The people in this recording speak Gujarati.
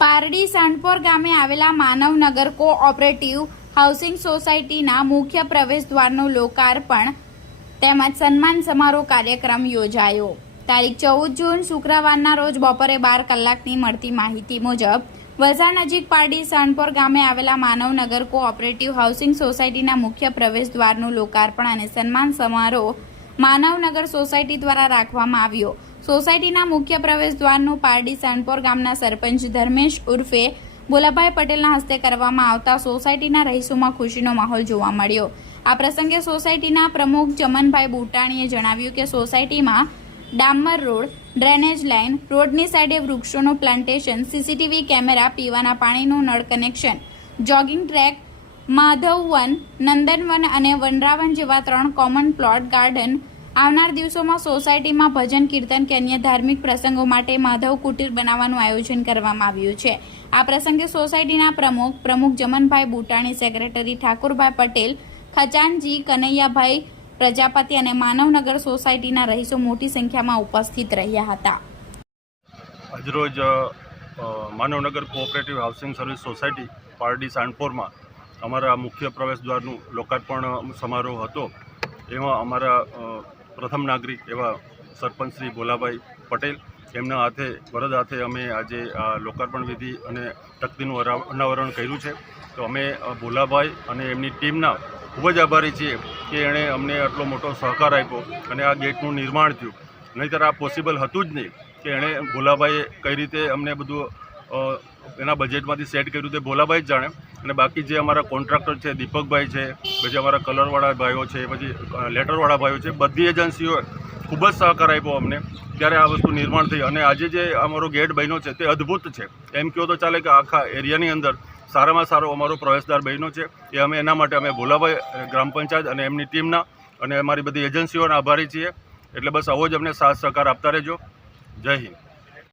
પારડી સાંઢપોર ગામે આવેલા માનવનગર કોઓપરેટિવ હાઉસિંગ સોસાયટીના મુખ્ય પ્રવેશદ્વારનું લોકાર્પણ તેમજ સન્માન સમારોહ કાર્યક્રમ યોજાયો। તારીખ 14 જૂન શુક્રવારના રોજ બપોરે 12 કલાકની મળતી માહિતી મુજબ વલસાડ નજીક પારડી સાંઢપોર ગામે આવેલા માનવનગર કોઓપરેટિવ હાઉસિંગ સોસાયટીના મુખ્ય પ્રવેશદ્વારનું લોકાર્પણ અને સન્માન સમારોહ માનવનગર સોસાયટી દ્વારા રાખવામાં આવ્યો। સોસાયટીના મુખ્ય પ્રવેશદ્વારનું પારડી સાંઢપોર ગામના સરપંચ ધર્મેશ ઉર્ફે ભોલાભાઈ પટેલના હસ્તે કરવામાં આવતા સોસાયટીના રહીશોમાં ખુશીનો માહોલ જોવા મળ્યો। આ પ્રસંગે સોસાયટીના પ્રમુખ ચમનભાઈ બુટાણીએ જણાવ્યું કે સોસાયટીમાં ડામર રોડ, ડ્રેનેજ લાઇન, રોડની સાઈડે વૃક્ષોનું પ્લાન્ટેશન, સીસીટીવી કેમેરા, પીવાના પાણીનું નળ કનેક્શન, જોગિંગ ટ્રેક, માધવવન, નંદનવન અને વનરાવન જેવા 3 કોમન પ્લોટ ગાર્ડન આવનાર દિવસોમાં સોસાયટીમાં ભજન કીર્તન કે અન્ય ધાર્મિક પ્રસંગો માટે માધવ કુટીર બનાવવાનું આયોજન કરવામાં આવ્યું છે। આ પ્રસંગે સોસાયટીના પ્રમુખ જમનભાઈ બુટાણી, સેક્રેટરી ઠાકુરભાઈ પટેલ, ખજાનજી કનૈયાભાઈ પ્રજાપતિ અને માનવનગર સોસાયટીના રહીશો મોટી સંખ્યામાં ઉપસ્થિત રહ્યા હતા। આજરોજ Manavnagar cooperative housing service society Pardi સાંઢપોરમાં અમારા મુખ્ય પ્રવેશદ્વારનું લોકાર્પણ સમારોહ હતો। એમાં અમારા પ્રથમ નાગરિક એવા સરપંચ શ્રી ભોલાભાઈ પટેલ એમના હાથે વરદ હાથે અમે આજે આ લોકાર્પણ વિધિ અને તકતીનું અનાવરણ કર્યું છે। તો અમે ભોલાભાઈ અને એમની ટીમના ખૂબ જ આભારી છીએ કે એણે અમને આટલો મોટો સહકાર આપ્યો અને આ ગેટનું નિર્માણ થયું। નહીંતર આ પોસિબલ હતું જ નહીં કે એણે ભોલાભાઈએ કઈ રીતે અમને બધું એના બજેટમાંથી સેટ કર્યું તે ભોલાભાઈ જ જાણે। અને બાકી જે અમારા કોન્ટ્રાક્ટર છે દીપકભાઈ છે, પછી અમારા કલરવાળા ભાઈઓ છે, પછી લેટરવાળા ભાઈઓ છે, બધી એજન્સીઓએ ખૂબ જ સહકાર આપ્યો અમને, ત્યારે આ વસ્તુ નિર્માણ થઈ। અને આજે જે અમારો ગેટ બન્યો છે તે અદ્ભુત છે, એમ કહો તો ચાલે કે આખા એરિયાની અંદર સારામાં સારો અમારો પ્રવેશદ્વાર બન્યો છે। એ અમે એના માટે અમે ભોલાભાઈ ગ્રામ પંચાયત અને એમની ટીમના અને અમારી બધી એજન્સીઓના આભારી છીએ। એટલે બસ આવો જ અમને સાથ સહકાર આપતા રહેજો। જય હિન્દ।